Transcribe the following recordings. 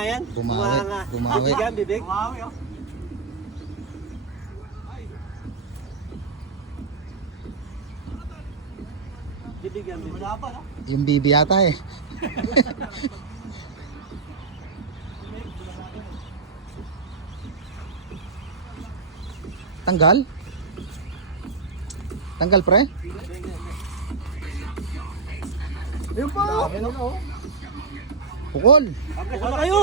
Ayan. Bumawi. Bumawi. Bibig yan, bibig. Bumawi, oh. Bibig yan, bibig. Wala pa, no? Yung bibi yata eh. Tanggal? Tanggal pre? Ayun po. Pukol. Wala kayo.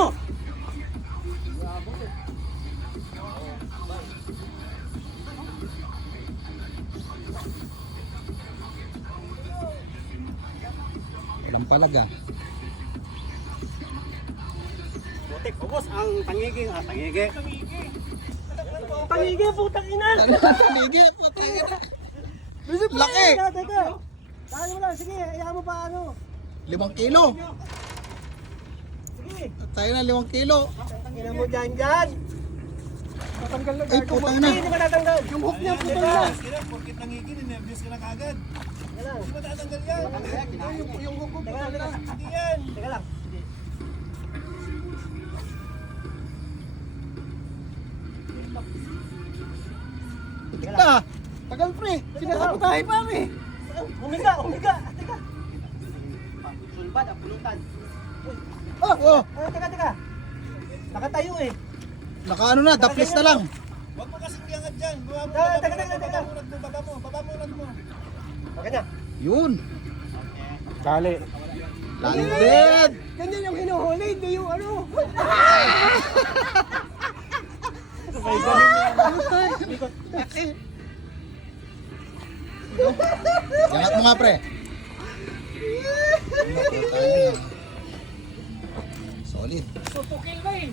Walang palaga. Butik, ubos ang tangigi. Tangigi. Tangigi, putang ina. Taligi. Laki. Teka. Tayo mo lang, sige. Ayaw mo pa ano. 5 kilo. Sige. Tayo na 5 kilo. Tangina mo dyan. Tatanggal na Ay putang na. Hindi ba tatanggal? Yung hook niya, putang ina. Sila, porkit nangigin, inervyos ka na kagad. Teka lang. Hindi ba tatanggal yan? Yung hook mo, putang ina. Hindi yan. Teka lang. Ah, Tagal pre. Sinasaputahe pa kami. Umiga. Teka. Sulbad ang pulutan. oh, Teka. Nakatayo eh. nakaano na, daplis na lang. Huwag mo kasing iangat dyan. Teka. Baba mo. Okay na. Yun. Kali. Landed. Ganyan yung hinuhuli, hindi yung ano. Yangat mo nga pre. Solid. Tutukil ba eh.